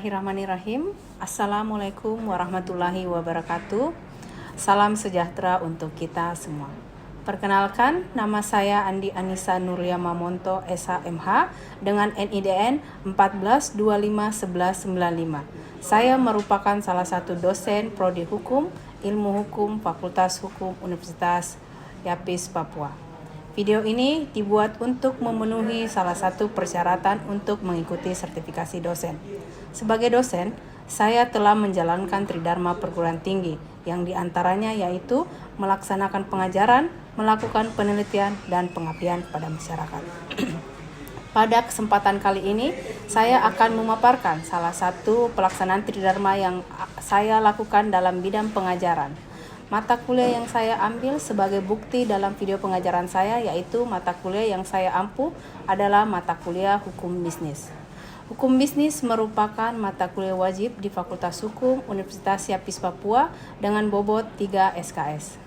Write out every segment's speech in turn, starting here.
Bismillahirrahmanirrahim. Assalamualaikum warahmatullahi wabarakatuh. Salam sejahtera untuk kita semua. Perkenalkan, nama saya Andi Anissa Nurlia Mamonto, SHMH, dengan NIDN 14251195. Saya merupakan salah satu dosen Prodi Hukum, Ilmu Hukum, Fakultas Hukum Universitas Yapis, Papua. Video ini dibuat untuk memenuhi salah satu persyaratan untuk mengikuti sertifikasi dosen. Sebagai dosen, saya telah menjalankan Tridharma perguruan tinggi, yang diantaranya yaitu melaksanakan pengajaran, melakukan penelitian, dan pengabdian kepada masyarakat. Pada kesempatan kali ini, saya akan memaparkan salah satu pelaksanaan Tridharma yang saya lakukan dalam bidang pengajaran. Mata kuliah yang saya ambil sebagai bukti dalam video pengajaran saya yaitu mata kuliah yang saya ampuh adalah mata kuliah Hukum Bisnis. Hukum Bisnis merupakan mata kuliah wajib di Fakultas Hukum Universitas Yapis, Papua dengan bobot 3 SKS.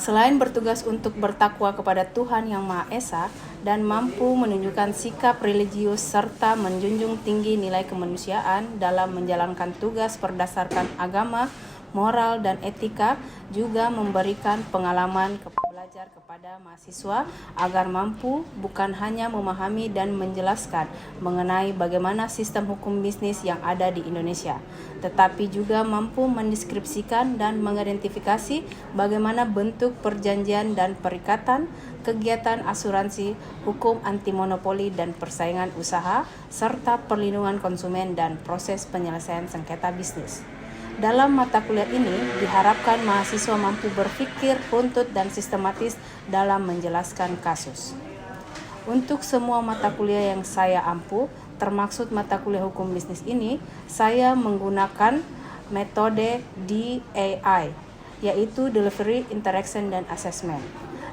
Selain bertugas untuk bertakwa kepada Tuhan Yang Maha Esa dan mampu menunjukkan sikap religius serta menjunjung tinggi nilai kemanusiaan dalam menjalankan tugas berdasarkan agama, moral, dan etika, juga memberikan pengalaman belajar kepada mahasiswa agar mampu bukan hanya memahami dan menjelaskan mengenai bagaimana sistem hukum bisnis yang ada di Indonesia, tetapi juga mampu mendeskripsikan dan mengidentifikasi bagaimana bentuk perjanjian dan perikatan, kegiatan asuransi, hukum anti monopoli dan persaingan usaha, serta perlindungan konsumen dan proses penyelesaian sengketa bisnis. Dalam mata kuliah ini, diharapkan mahasiswa mampu berpikir runtut dan sistematis dalam menjelaskan kasus. Untuk semua mata kuliah yang saya ampuh, termaksud mata kuliah hukum bisnis ini, saya menggunakan metode DAI, yaitu Delivery, Interaction, dan Assessment.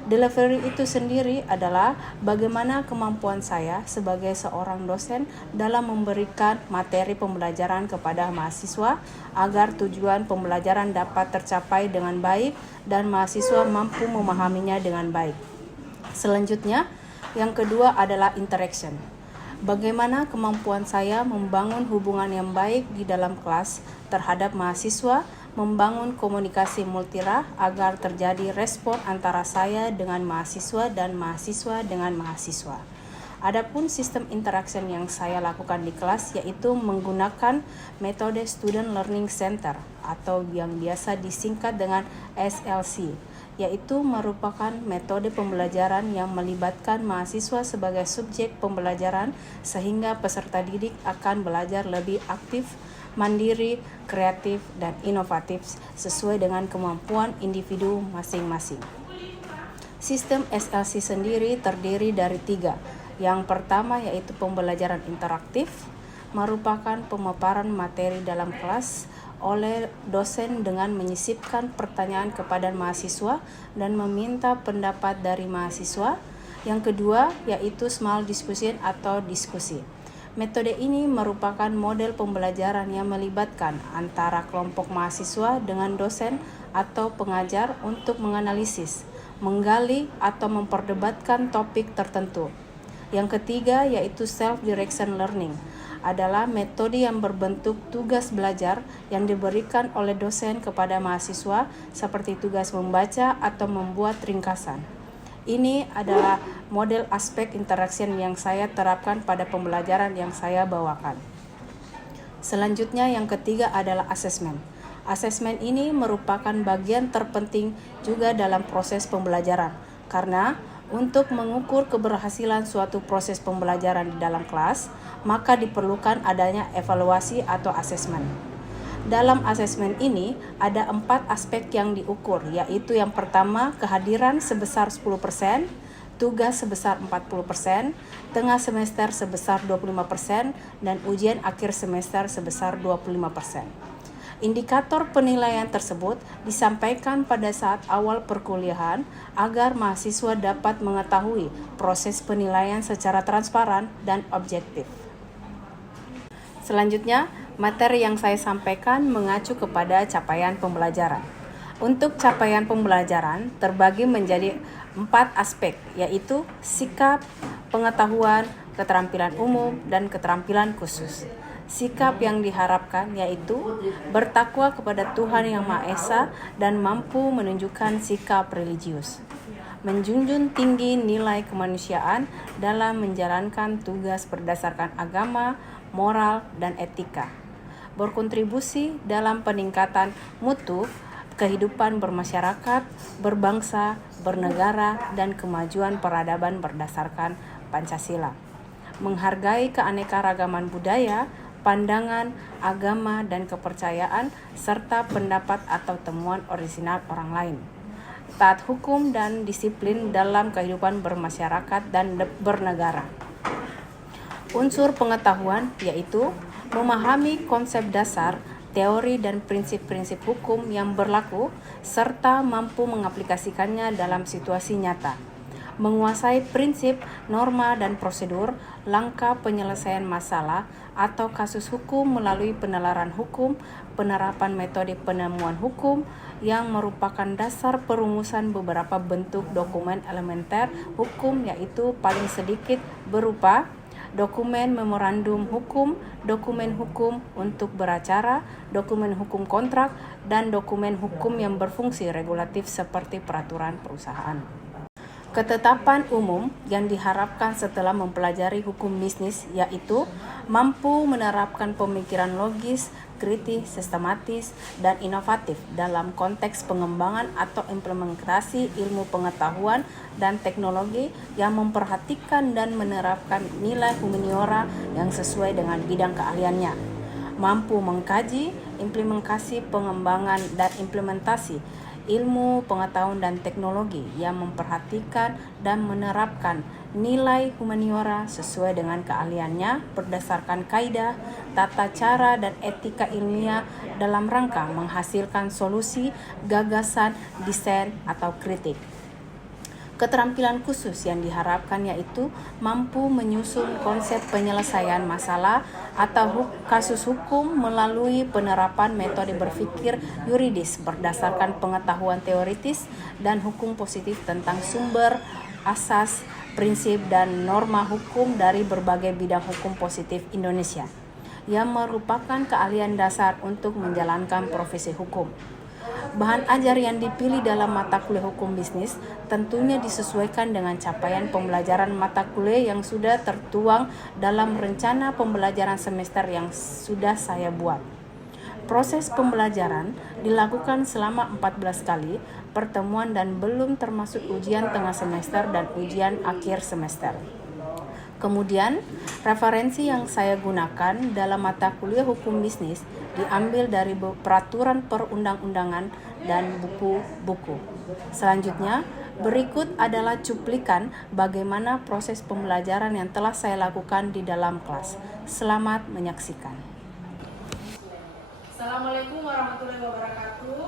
Delivery itu sendiri adalah bagaimana kemampuan saya sebagai seorang dosen dalam memberikan materi pembelajaran kepada mahasiswa agar tujuan pembelajaran dapat tercapai dengan baik dan mahasiswa mampu memahaminya dengan baik. Selanjutnya, yang kedua adalah interaction. Bagaimana kemampuan saya membangun hubungan yang baik di dalam kelas terhadap mahasiswa, membangun komunikasi multirah agar terjadi respon antara saya dengan mahasiswa dan mahasiswa dengan mahasiswa. Adapun sistem interaction yang saya lakukan di kelas yaitu menggunakan metode Student Learning Center atau yang biasa disingkat dengan SLC, yaitu merupakan metode pembelajaran yang melibatkan mahasiswa sebagai subjek pembelajaran sehingga peserta didik akan belajar lebih aktif, mandiri, kreatif, dan inovatif sesuai dengan kemampuan individu masing-masing. Sistem SLC sendiri terdiri dari 3. Yang pertama yaitu pembelajaran interaktif, merupakan pemaparan materi dalam kelas oleh dosen dengan menyisipkan pertanyaan kepada mahasiswa dan meminta pendapat dari mahasiswa. Yang kedua yaitu small discussion atau diskusi. Metode ini merupakan model pembelajaran yang melibatkan antara kelompok mahasiswa dengan dosen atau pengajar untuk menganalisis, menggali, atau memperdebatkan topik tertentu. Yang ketiga yaitu self-direction learning, adalah metode yang berbentuk tugas belajar yang diberikan oleh dosen kepada mahasiswa seperti tugas membaca atau membuat ringkasan. Ini adalah model aspek interaction yang saya terapkan pada pembelajaran yang saya bawakan. Selanjutnya yang ketiga adalah assessment. Assessment ini merupakan bagian terpenting juga dalam proses pembelajaran, karena untuk mengukur keberhasilan suatu proses pembelajaran di dalam kelas, maka diperlukan adanya evaluasi atau assessment. Dalam asesmen ini ada 4 aspek yang diukur, yaitu yang pertama kehadiran sebesar 10%, tugas sebesar 40%, tengah semester sebesar 25%, dan ujian akhir semester sebesar 25%. Indikator penilaian tersebut disampaikan pada saat awal perkuliahan agar mahasiswa dapat mengetahui proses penilaian secara transparan dan objektif. Selanjutnya, materi yang saya sampaikan mengacu kepada capaian pembelajaran. Untuk capaian pembelajaran terbagi menjadi 4 aspek, yaitu sikap, pengetahuan, keterampilan umum, dan keterampilan khusus. Sikap yang diharapkan yaitu bertakwa kepada Tuhan Yang Maha Esa dan mampu menunjukkan sikap religius. Menjunjung tinggi nilai kemanusiaan dalam menjalankan tugas berdasarkan agama, moral, dan etika. Berkontribusi dalam peningkatan mutu kehidupan bermasyarakat, berbangsa, bernegara, dan kemajuan peradaban berdasarkan Pancasila. Menghargai keanekaragaman budaya, pandangan, agama, dan kepercayaan, serta pendapat atau temuan orisinal orang lain. Taat hukum dan disiplin dalam kehidupan bermasyarakat dan bernegara. Unsur pengetahuan yaitu memahami konsep dasar, teori dan prinsip-prinsip hukum yang berlaku, serta mampu mengaplikasikannya dalam situasi nyata. Menguasai prinsip, norma, dan prosedur, langkah penyelesaian masalah atau kasus hukum melalui penalaran hukum, penerapan metode penemuan hukum yang merupakan dasar perumusan beberapa bentuk dokumen elementer hukum yaitu paling sedikit berupa dokumen memorandum hukum, dokumen hukum untuk beracara, dokumen hukum kontrak, dan dokumen hukum yang berfungsi regulatif seperti peraturan perusahaan. Ketetapan umum yang diharapkan setelah mempelajari hukum bisnis yaitu mampu menerapkan pemikiran logis, kritis, sistematis, dan inovatif dalam konteks pengembangan atau implementasi ilmu pengetahuan dan teknologi yang memperhatikan dan menerapkan nilai humaniora yang sesuai dengan bidang keahliannya. Mampu mengkaji, implementasi pengembangan dan implementasi ilmu pengetahuan dan teknologi yang memperhatikan dan menerapkan nilai humaniora sesuai dengan keahliannya berdasarkan kaidah, tata cara, dan etika ilmiah dalam rangka menghasilkan solusi, gagasan, desain, atau kritik. Keterampilan khusus yang diharapkan yaitu mampu menyusun konsep penyelesaian masalah atau kasus hukum melalui penerapan metode berpikir yuridis berdasarkan pengetahuan teoritis dan hukum positif tentang sumber, asas, prinsip, dan norma hukum dari berbagai bidang hukum positif Indonesia, yang merupakan keahlian dasar untuk menjalankan profesi hukum. Bahan ajar yang dipilih dalam mata kuliah hukum bisnis tentunya disesuaikan dengan capaian pembelajaran mata kuliah yang sudah tertuang dalam rencana pembelajaran semester yang sudah saya buat. Proses pembelajaran dilakukan selama 14 kali pertemuan dan belum termasuk ujian tengah semester dan ujian akhir semester. Kemudian, referensi yang saya gunakan dalam mata kuliah hukum bisnis diambil dari peraturan perundang-undangan dan buku-buku. Selanjutnya, berikut adalah cuplikan bagaimana proses pembelajaran yang telah saya lakukan di dalam kelas. Selamat menyaksikan. Assalamualaikum warahmatullahi wabarakatuh.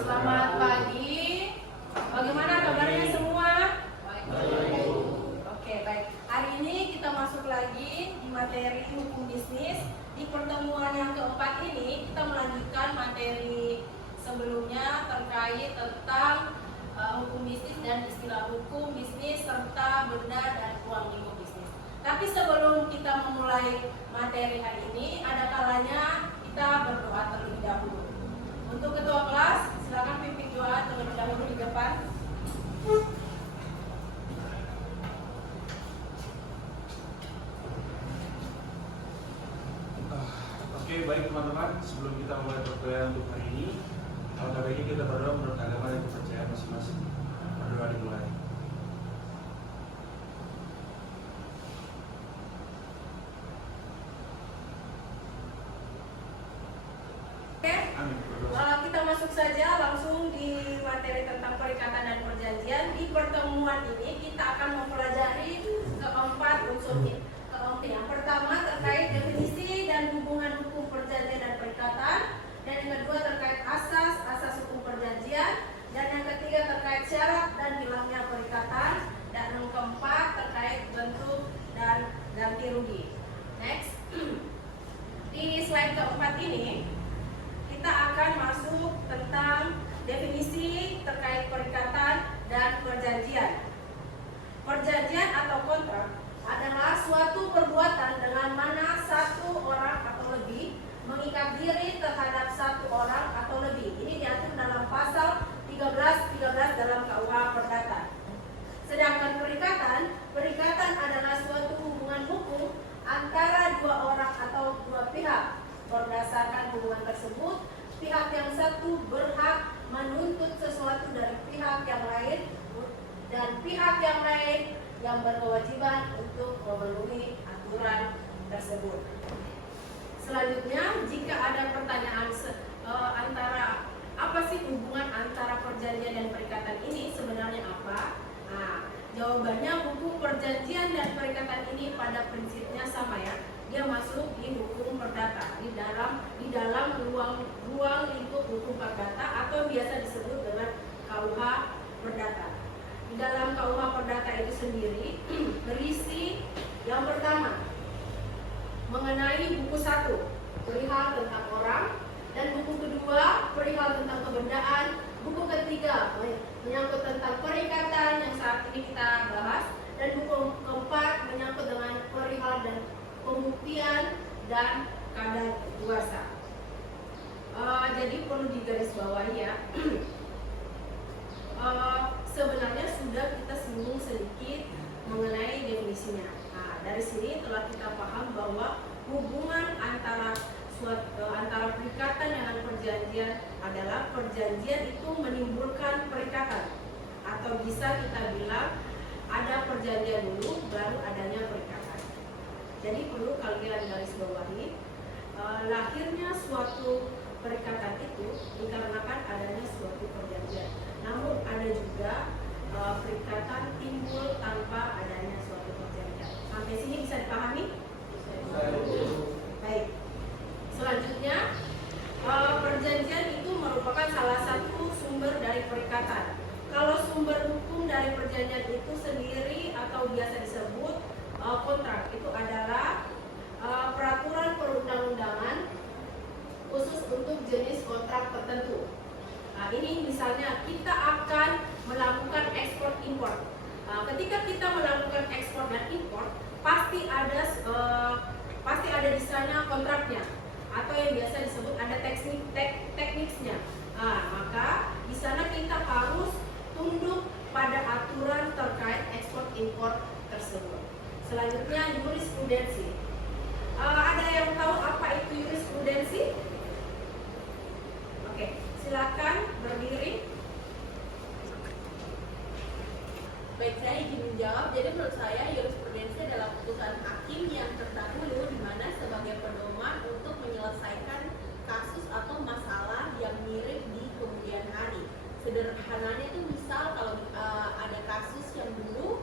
Selamat pagi. Bagaimana kabarnya semua? Oke, baik. Hari ini kita masuk lagi di materi hukum bisnis. Di pertemuan yang keempat ini kita melanjutkan materi sebelumnya terkait tentang hukum bisnis dan istilah hukum bisnis serta benda dan uang lingkup bisnis. Tapi sebelum kita memulai materi hari ini, ada kalanya kita berdoa terlebih dahulu. Untuk ketua kelas, silakan pimpin doa terlebih dahulu di depan. Oke, baik teman-teman, sebelum kita mulai perkuliahan untuk hari ini, kalau baiknya kita berdoa menurut agama dan kepercayaan masing-masing. Berdoa dimulai. Oke, kita masuk saja langsung di materi tentang perikatan dan perjanjian. Di pertemuan ini kita akan mempelajari keempat unsur. Yang pertama terkait definisi dan hubungan hukum perjanjian dan perikatan, dan yang kedua terkait asas hukum perjanjian, dan yang ketiga terkait syarat dan hilangnya perikatan, dan yang keempat terkait bentuk dan ganti rugi. Next, di slide keempat ini kita akan masuk tentang definisi terkait perikatan dan perjanjian. Perjanjian atau kontrak adalah suatu perbuatan dengan perjanjian dan perikatan ini sebenarnya apa? Nah, jawabannya buku perjanjian dan perikatan ini pada prinsipnya sama ya. Dia masuk di hukum perdata, di dalam ruang lingkup hukum perdata atau biasa disebut dengan KUH perdata. Di dalam KUH perdata itu sendiri berisi yang pertama mengenai buku 1 perihal tentang orang, dan buku kedua perihal tentang kebendaan, buku ketiga menyangkut tentang perikatan yang saat ini kita bahas, dan buku keempat menyangkut dengan perihal dan pembuktian dan kadar kuasa. Jadi perlu digarisbawahi ya. Sebenarnya sudah kita singgung sedikit mengenai definisinya. Nah, dari sini telah kita paham bahwa hubungan antara perikatan dengan perjanjian adalah perjanjian itu menimbulkan perikatan, atau bisa kita bilang ada perjanjian dulu baru adanya perikatan. Jadi perlu kalian garis bawahi, lahirnya suatu perikatan itu dikarenakan adanya suatu perjanjian. Namun ada juga perikatan timbul tanpa adanya suatu perjanjian. Sampai sini bisa dipahami? Baik. Selanjutnya, perjanjian itu merupakan salah satu sumber dari perikatan. Kalau sumber hukum dari perjanjian itu sendiri atau biasa disebut kontrak, itu adalah peraturan perundang-undangan khusus untuk jenis kontrak tertentu. Nah, ini misalnya kita akan melakukan ekspor impor. Ketika kita melakukan ekspor dan impor, pasti ada di sana kontraknya, atau yang biasa disebut ada tekniknya. Maka di sana kita harus tunduk pada aturan terkait ekspor impor tersebut. Selanjutnya jurisprudensi. Ada yang tahu apa itu jurisprudensi? Oke, silakan berdiri. Baik, saya izin menjawab. Jadi menurut saya jurisprudensi adalah putusan hakim yang terdahulu di mana sebagai pedoman untuk menyelesaikan kasus atau masalah yang mirip di kemudian hari. Sederhananya itu misal kalau ada kasus yang dulu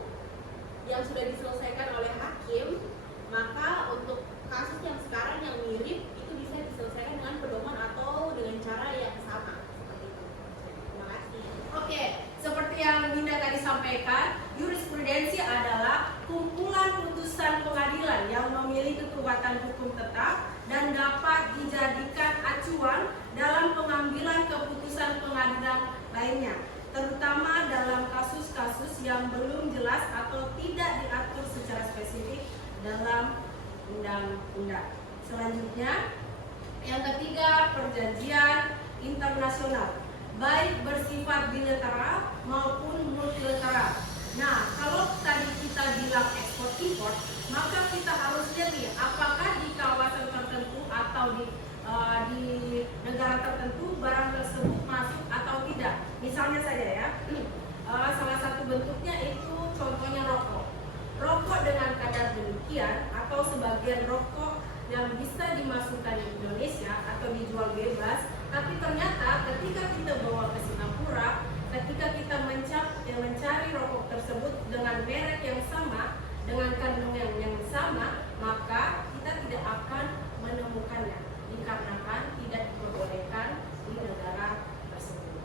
yang sudah diselesaikan oleh hakim, maka untuk kasus yang sekarang yang mirip itu bisa diselesaikan dengan pedoman atau dengan cara yang sama. Seperti itu. Terima kasih. Oke, seperti yang Dinda tadi sampaikan, jurisprudensi adalah kumpulan putusan pengadilan yang memiliki kekuatan hukum tetap dan dapat dijadikan acuan dalam pengambilan keputusan pengadilan lainnya, terutama dalam kasus-kasus yang belum jelas atau tidak diatur secara spesifik dalam undang-undang. Selanjutnya, yang ketiga, perjanjian internasional, baik bersifat bilateral maupun multilateral. Nah, kalau tadi kita bilang ekspor impor, maka kita harus lihat nih, apakah di kawasan tertentu atau di negara tertentu barang tersebut masuk atau tidak. Misalnya saja ya, salah satu bentuknya itu contohnya rokok. Rokok dengan kadar demikian atau sebagian rokok yang bisa dimasukkan di Indonesia atau dijual bebas, tapi ternyata ketika kita bawa ke Singapura, ketika kita mencari rokok tersebut dengan merek yang sama, dengan kandungan yang sama, maka kita tidak akan menemukannya dikarenakan tidak diperbolehkan di negara tersebut.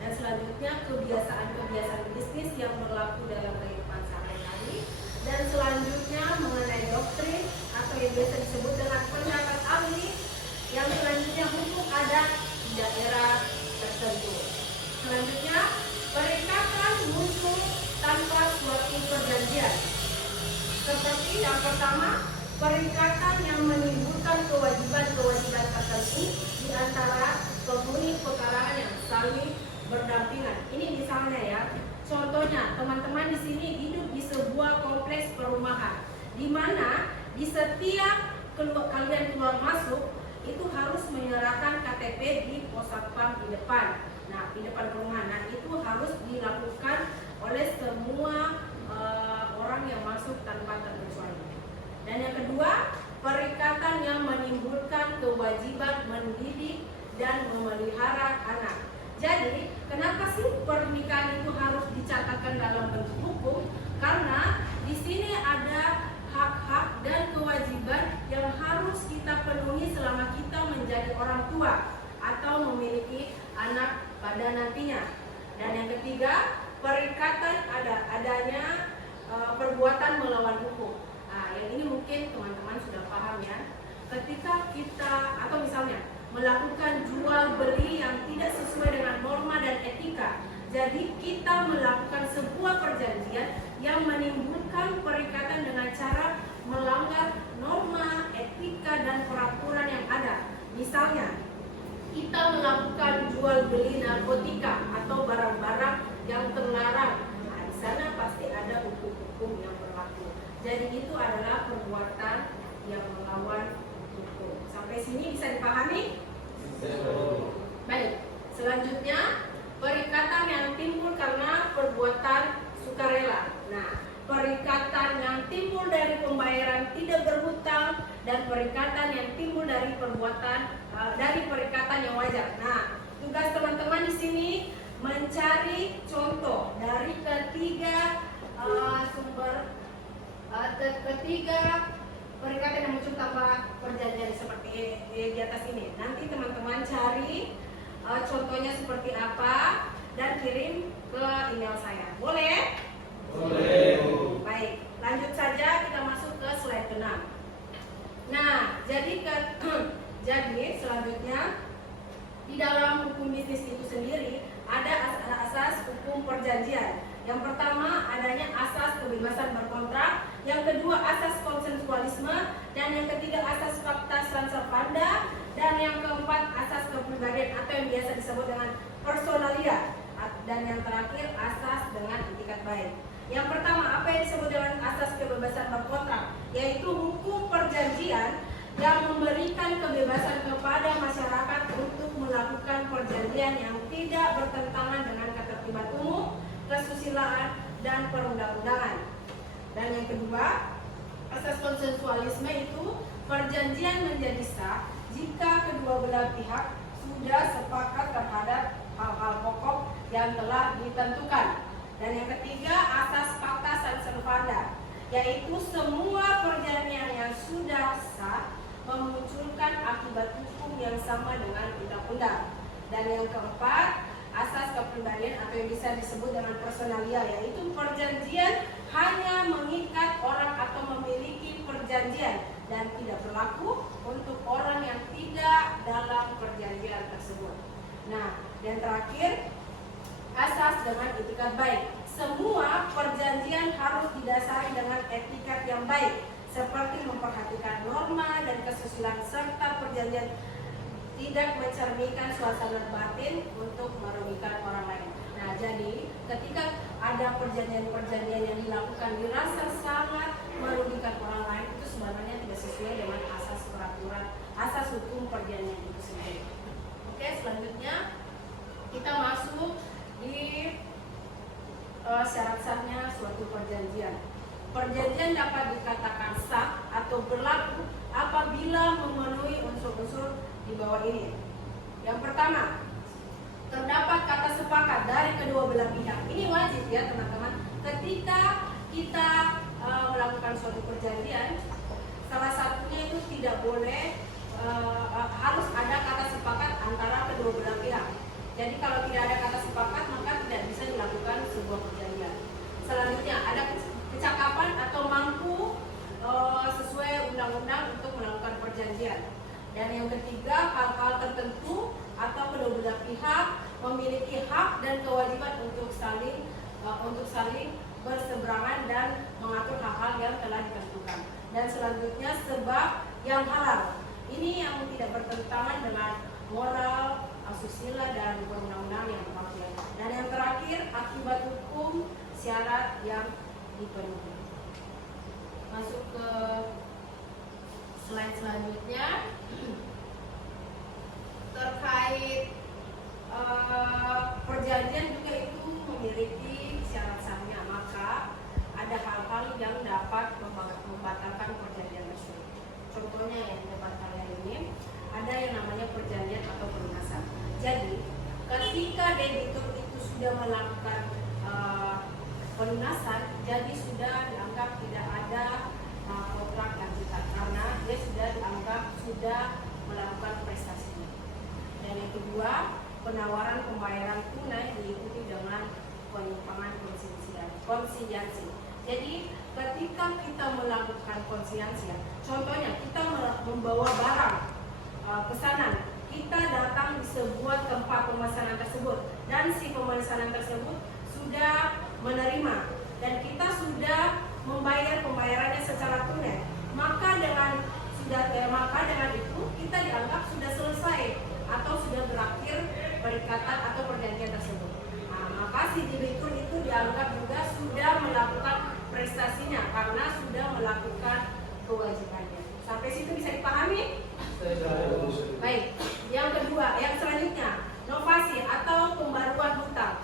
Dan selanjutnya kebiasaan bisnis yang berlaku dalam kehidupan sehari-hari. Dan selanjutnya mengenai doktrin atau yang biasa disebut dengan pendapat ahli. Yang selanjutnya hukum adat di daerah tertentu. Selanjutnya perikatan muncul tanpa suatu perjanjian. Seperti yang pertama, perikatan yang menimbulkan kewajiban-kewajiban tertentu di antara penghuni perkara yang saling berdampingan. Ini misalnya ya, contohnya teman-teman di sini hidup di sebuah kompleks perumahan, di mana di setiap kalian keluar masuk itu harus menyerahkan KTP di pos satpam di depan. Nah, di depan perumahan. Nah, itu harus dilakukan oleh semua orang yang masuk tanpa terkecuali. Dan yang kedua, perikatan yang menimbulkan kewajiban mendidik dan memelihara anak. Jadi, Kenapa sih pernikahan itu harus dicatatkan dalam bentuk hukum? Karena di sini ada hak-hak dan kewajiban yang harus kita penuhi selama kita menjadi orang tua atau memiliki anak pada nantinya. Dan yang ketiga, perikatan adanya perbuatan melawan hukum. Nah, yang ini mungkin teman-teman sudah paham ya. Ketika kita atau misalnya melakukan jual beli yang tidak sesuai dengan norma dan etika, jadi kita melakukan sebuah perjanjian yang menimbulkan perikatan dengan cara melanggar norma, etika, dan peraturan yang ada. Misalnya, kita melakukan jual beli narkotika atau barang-barang yang terlarang. Nah, di sana pasti ada hukum-hukum yang berlaku. Jadi itu adalah perbuatan yang melawan hukum. Sampai sini bisa dipahami? Baik. Selanjutnya, perikatan yang timbul karena perbuatan sukarela. Nah, perikatan yang timbul dari pembayaran tidak berhutang dan perikatan yang timbul dari perikatan yang wajar. Nah, tugas teman-teman di sini mencari contoh dari ketiga perikatan yang muncul tanpa perjanjian seperti di atas ini. Nanti teman-teman cari contohnya seperti apa dan kirim ke email saya. Boleh? Boleh. Baik, lanjut saja kita masuk ke slide ke-6. Nah, jadi selanjutnya di dalam hukum bisnis itu sendiri ada asas hukum perjanjian. Yang pertama adanya asas kebebasan berkontrak, yang kedua asas konsensualisme, dan yang ketiga asas fakta servanda, dan yang keempat asas kepribadian atau yang biasa disebut dengan personalia, dan yang terakhir asas dengan itikat baik. Yang pertama, apa yang disebut dengan asas kebebasan berkontrak, yaitu hukum perjanjian yang memberikan kebebasan kepada masyarakat untuk melakukan perjanjian yang tidak bertentangan dengan ketertiban umum, kesusilaan, dan perundang-undangan. Dan yang kedua, asas konsensualisme itu perjanjian menjadi sah jika kedua belah pihak sudah sepakat terhadap hal-hal pokok yang telah ditentukan. Dan yang ketiga, asas fakta servanda, yaitu semua perjanjian yang sudah sah memunculkan akibat hukum yang sama dengan undang-undang. Dan yang keempat, asas kepribadian atau yang bisa disebut dengan personalia, yaitu perjanjian hanya mengikat orang atau memiliki perjanjian dan tidak berlaku untuk orang yang tidak dalam perjanjian tersebut. Nah, dan terakhir, asas dengan itikat baik. Semua perjanjian harus didasari dengan etikat yang baik, seperti memperhatikan norma dan kesusilaan serta perjanjian tidak mencerminkan suasana batin untuk merugikan orang lain. Nah, jadi ketika ada perjanjian-perjanjian yang dilakukan dirasa sangat merugikan orang lain, itu sebenarnya tidak sesuai dengan asas peraturan, asas hukum perjanjian itu sendiri. Oke, selanjutnya kita masuk di syarat-syaratnya suatu perjanjian. Perjanjian dapat dikatakan sah atau berlaku apabila memenuhi unsur-unsur di bawah ini. Yang pertama, terdapat kata sepakat dari kedua belah pihak. Ini wajib ya teman-teman. Ketika kita melakukan suatu perjanjian, salah satunya itu tidak boleh harus ada kata sepakat antara kedua belah pihak. Jadi kalau tidak ada kata sepakat maka tidak bisa dilakukan sebuah perjanjian. Selanjutnya ada kecakapan atau mampu sesuai undang-undang untuk melakukan perjanjian. Dan yang ketiga, hal-hal tertentu atau kedua belah pihak memiliki hak dan kewajiban untuk saling berseberangan dan mengatur hal-hal yang telah ditentukan. Dan selanjutnya sebab yang halal. Ini yang tidak bertentangan dengan moral, asusila, dan perundang-undang yang berlaku. Dan yang terakhir, akibat hukum syarat yang dipenuhi. Masuk ke slide selanjutnya. Terkait perjanjian juga itu memiliki syarat sahnya, maka ada hal-hal yang dapat membatalkan perjanjian tersebut. Contohnya yang di depan kalian ini ada yang namanya perjanjian atau pelunasan. Jadi ketika debitur itu sudah melakukan pelunasan, jadi sudah dianggap tidak ada kontrak lanjutan karena dia sudah dianggap sudah melakukan prestasinya. Dan yang kedua, penawaran pembayaran tunai diikuti dengan penyimpangan konsiliasi. Jadi ketika kita melakukan konsiliasi, contohnya kita membawa barang pesanan, kita datang di sebuah tempat pemesanan tersebut dan si pemesanan tersebut sudah menerima dan kita sudah membayar pembayarannya secara tunai, maka dengan itu kita dianggap sudah selesai atau sudah berakhir perikatan atau perjanjian tersebut. Nah, maka si debitur itu dianggap juga sudah melakukan prestasinya karena sudah melakukan kewajibannya. Sampai situ bisa dipahami? Baik. Yang kedua, yang selanjutnya, novasi atau pembaruan hutang.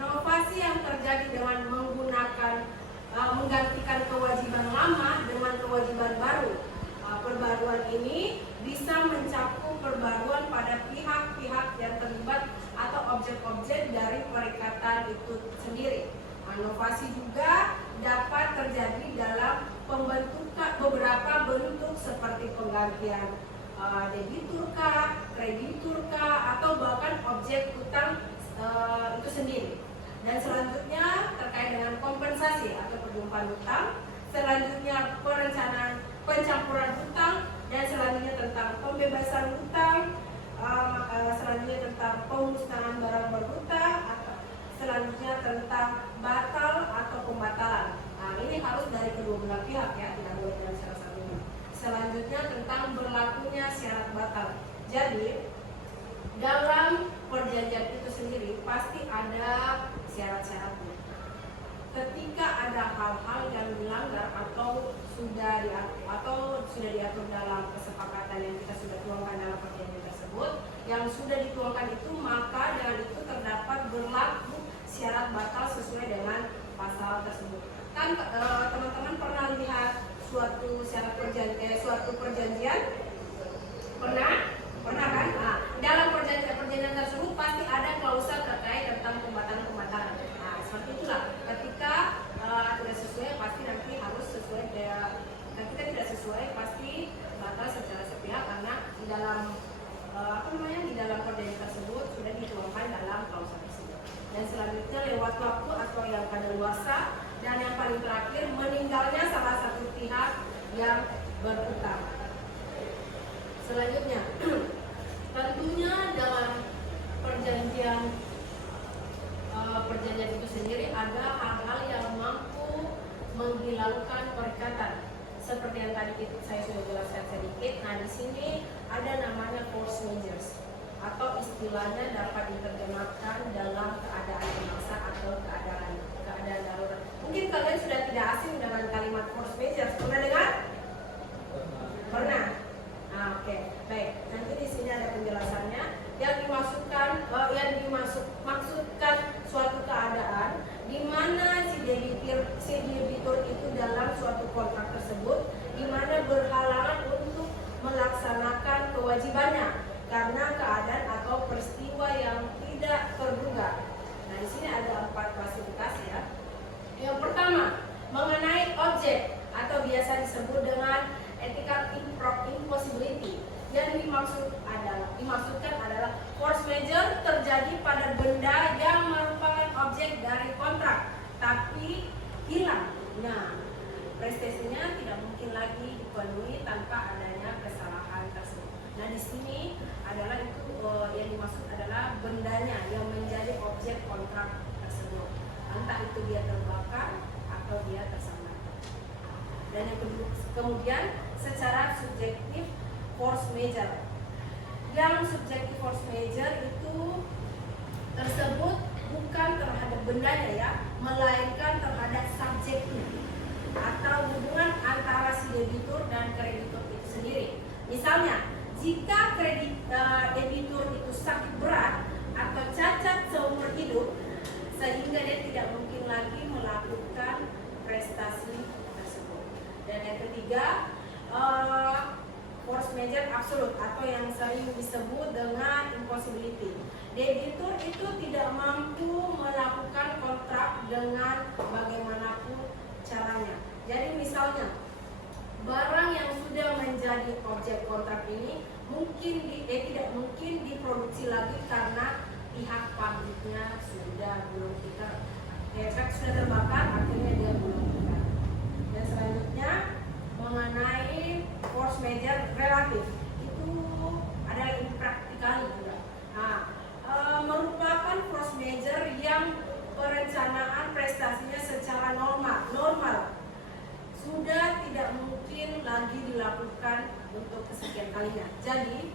Novasi yang terjadi dengan menggantikan kewajiban lama dengan kewajiban baru. Perbaruan ini bisa mencakup perbaruan pada pihak-pihak yang terlibat atau objek-objek dari perikatan itu sendiri. Novasi juga dapat terjadi dalam pembentukan beberapa bentuk seperti penggantian debiturkah, krediturkah, atau bahkan objek hutang itu sendiri. Dan selanjutnya terkait dengan kompensasi atau perjumpaan hutang, selanjutnya perencanaan pencampuran hutang, dan selanjutnya tentang pembebasan hutang, selanjutnya tentang pemusnahan barang berhutang, atau selanjutnya tentang batal atau pembatalan. Nah, ini harus dari kedua belah pihak ya, tidak boleh dengan salah satunya. Selanjutnya tentang berlakunya syarat batal. Jadi dalam perjanjian itu sendiri pasti ada syarat-syaratnya. Ketika ada hal-hal yang dilanggar atau sudah diatur dalam kesepakatan yang kita sudah tuangkan dalam perjanjian tersebut, yang sudah dituangkan itu, maka dengan itu terdapat berlaku syarat batal sesuai dengan pasal tersebut. Kan teman-teman pernah lihat suatu perjanjian? Pernah kan? Nah, dalam perjanjian tersebut pasti ada klausul terkait tentang pembatalan. Nah, seperti itulah. Ketika tidak sesuai pasti nanti harus sesuai. Ketika tidak sesuai pasti batal secara sepihak karena di dalam di dalam perjanjian tersebut sudah dituangkan dalam klausul tersebut. Dan selanjutnya lewat waktu atau yang kadaluarsa, dan yang paling terakhir meninggalnya salah satu pihak yang berhutang. Selanjutnya, tentunya dalam perjanjian itu sendiri ada hal-hal yang mampu menghilangkan perikatan. Seperti yang tadi saya sudah jelaskan sedikit. Nah, di sini ada namanya force majeure atau istilahnya dapat diterjemahkan dalam keadaan memaksa atau keadaan darurat. Mungkin kalian sudah tidak asing dengan kalimat force majeure. Pernah dengar? Pernah. Nah, oke. Baik. Nanti di sini ada penjelasannya. Yang dimaksudkan suatu keadaan di mana si debitur itu dalam suatu kontrak tersebut di mana berhalangan untuk melaksanakan kewajibannya karena keadaan atau peristiwa yang tidak terduga. Nah, di sini ada 4 klasifikasi ya. Yang pertama, mengenai objek atau biasa disebut dengan ethical impossibility. Yang dimaksudkan adalah force majeure terjadi pada benda yang merupakan objek dari kontrak tapi hilang. Nah, prestasinya tidak mungkin lagi dipenuhi tanpa adanya kesalahan tersebut. Nah, di sini adalah itu yang dimaksud adalah bendanya yang menjadi objek kontrak tersebut. Entah itu dia terbakar atau dia tersambar. Dan yang kemudian secara subjektif force majeure. Yang subjektif force majeure itu tersebut bukan terhadap bendanya ya, melainkan terhadap subjektif atau hubungan antara si debitur dan kreditur itu sendiri. Misalnya, jika debitur itu sakit berat atau cacat seumur hidup sehingga dia tidak mungkin lagi melakukan prestasi tersebut. Dan yang ketiga, force majeure absolute atau yang sering disebut dengan impossibility. Debitur itu tidak mampu melakukan kontrak dengan bagaimanapun caranya. Jadi misalnya barang yang sudah menjadi objek kontrak ini tidak mungkin diproduksi lagi karena pihak pabriknya sudah belum kita sudah terbakar, akhirnya dia belum kita. Dan selanjutnya mengenai force majeure relatif itu adalah impraktikal juga. Merupakan force majeure yang perencanaan prestasinya secara normal sudah tidak mungkin lagi dilakukan untuk kesekian kalinya. Jadi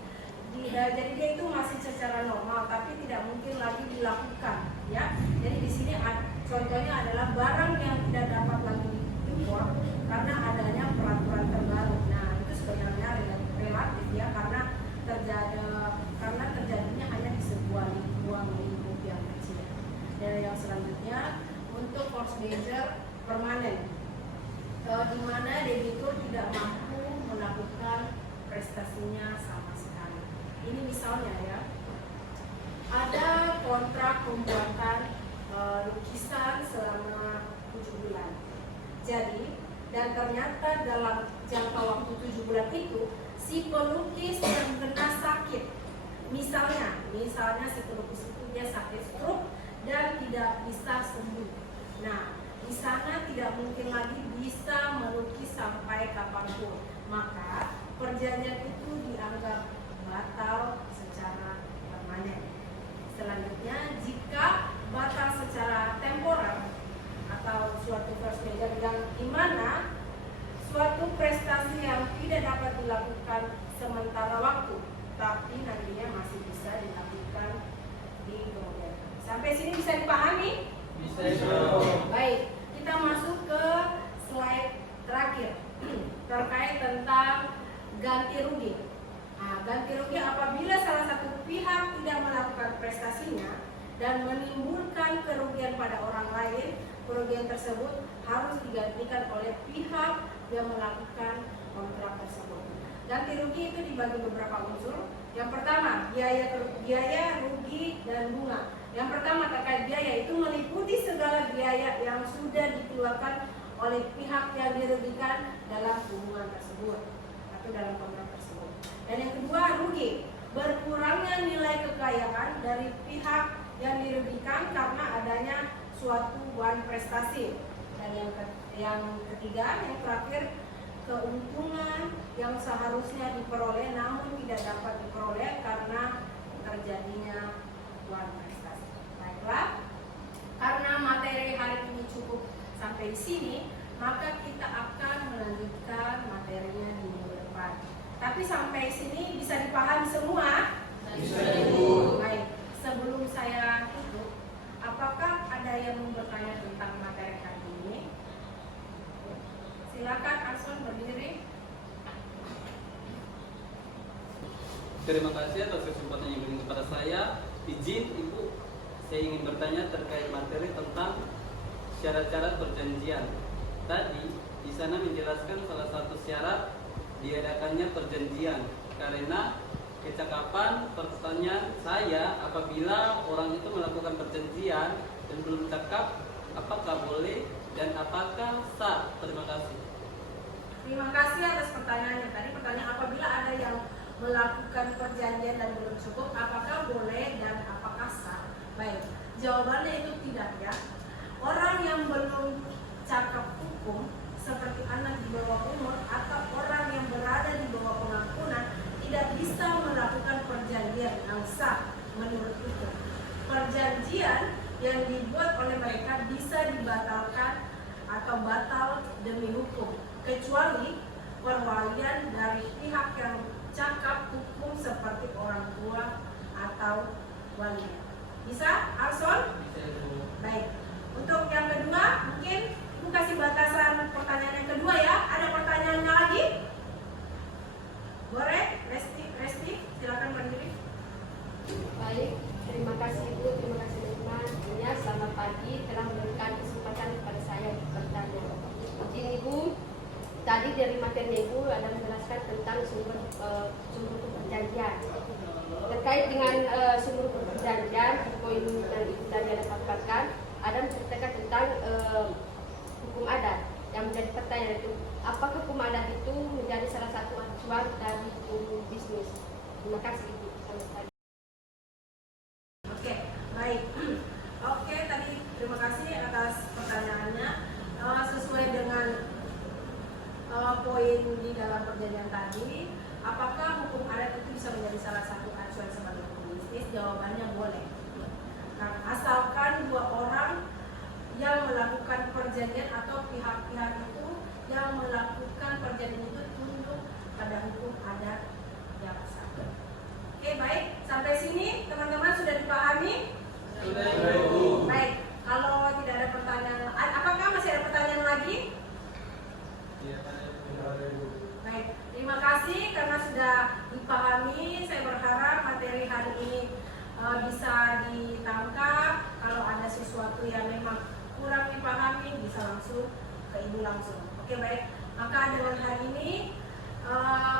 dia itu masih secara normal, tapi tidak mungkin lagi dilakukan, ya. Jadi di sini contohnya adalah barang yang tidak dapat lagi diimpor karena adanya peraturan terbaru. Nah, itu sebenarnya relatif, ya, karena terjadinya hanya di sebuah lingkup yang kecil. Dan yang selanjutnya untuk force majeure permanen, di mana debitur tidak mampu melakukan prestasinya sama sekali. Ini misalnya, ya, ada kontrak pembuatan lukisan selama 7 bulan. Jadi, dan ternyata dalam jangka waktu 7 bulan itu si pelukis yang kena sakit. Misalnya si pelukis itu dia sakit stroke dan tidak bisa sembuh. Nah, di sana tidak mungkin lagi bisa melukis sampai kapanpun. Maka perjanjian itu dianggap batal secara permanen. Selanjutnya, jika batal secara temporer atau suatu force majeure yang dimana suatu prestasi yang tidak dapat dilakukan sementara waktu, tapi nantinya masih bisa dilakukan di kemudian. Sampai sini bisa dipahami? Bisa. Baik, kita masuk ke slide terakhir terkait tentang ganti rugi. Nah, ganti rugi apabila salah satu pihak tidak melakukan prestasinya dan menimbulkan kerugian pada orang lain, kerugian tersebut harus digantikan oleh pihak yang melakukan kontrak tersebut. Ganti rugi itu dibagi beberapa unsur. Yang pertama, biaya rugi dan bunga. Yang pertama terkait biaya itu meliputi segala biaya yang sudah dikeluarkan oleh pihak yang dirugikan dalam hubungan tersebut atau dalam kontrak tersebut. Dan yang kedua, rugi, berkurangnya nilai kekayaan dari pihak yang dirugikan karena adanya suatu buah prestasi. Dan yang ketiga, yang terakhir, keuntungan yang seharusnya diperoleh namun tidak dapat diperoleh karena terjadinya buah prestasi. Baiklah, karena materi hari ini cukup sampai di sini, maka kita akan melanjutkan materinya di minggu depan. Tapi sampai sini bisa dipahami semua? Bisa, Ibu. Baik, sebelum saya tutup, apakah ada yang mau bertanya tentang materi hari ini? Silakan Arson berdiri. Terima kasih atas kesempatan yang diberikan kepada saya. Izin Ibu, saya ingin bertanya terkait materi tentang syarat-syarat perjanjian. Tadi di sana menjelaskan salah satu syarat diadakannya perjanjian karena kecakapan pertanyaan saya, apabila orang itu melakukan perjanjian dan belum cakap, apakah boleh dan apakah sah? Terima kasih. Terima kasih atas pertanyaannya. Tadi pertanyaan, apabila ada yang melakukan perjanjian dan belum cukup, apakah boleh dan apakah sah? Baik, jawabannya itu tidak, ya. Orang yang belum cakap hukum seperti anak di bawah umur atau orang yang berada di bawah pengampunan tidak bisa melakukan perjanjian yang sah menurut hukum. Perjanjian yang dibuat oleh mereka bisa dibatalkan atau batal demi hukum, kecuali perwalian dari pihak yang cakap hukum seperti orang tua atau wali. Bisa, Arson? Bisa, Ibu. Baik. Untuk yang kedua, mungkin Ibu kasih batasan pertanyaan yang kedua, ya. Ada pertanyaannya lagi? Boleh? Resti, silakan berdiri. Baik, terima kasih Ibu, terima kasih teman-teman. Ya, selamat pagi, telah memberikan kesempatan kepada saya untuk bertanya. Izin Ibu, tadi dari materi Ibu ada menjelaskan tentang sumber perjanjian. Terkait dengan sumber perjanjian di poin yang itu tadi ada paparkan, ada menceritakan tentang hukum adat. Yang menjadi pertanyaan itu, apakah hukum adat itu menjadi salah satu acuan dari hukum bisnis? Terima kasih Ibu. Oke, baik. Oke, tadi terima kasih atas pertanyaannya. Sesuai dengan poin di dalam perjanjian tadi, apakah hukum adat itu bisa menjadi salah satu acuan sebagai hukum bisnis? Jawabannya boleh. Nah, asalkan dua orang yang melakukan perjanjian atau pihak-pihak itu yang melakukan perjanjian itu tunduk pada hukum adat yang sah. Oke, baik. Sampai sini teman-teman sudah dipahami? Sudah. Baik. Kalau tidak ada pertanyaan, apakah masih ada pertanyaan lagi? Baik. Terima kasih karena sudah dipahami. Saya berharap materi hari ini bisa ditangkap. Kalau ada sesuatu yang memang kurang dipahami, bisa langsung ke Ibu langsung. Oke, baik. Maka dengan hari ini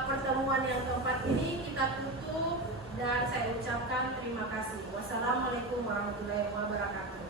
pertemuan yang keempat ini kita tutup dan saya ucapkan terima kasih. Wassalamualaikum warahmatullahi wabarakatuh.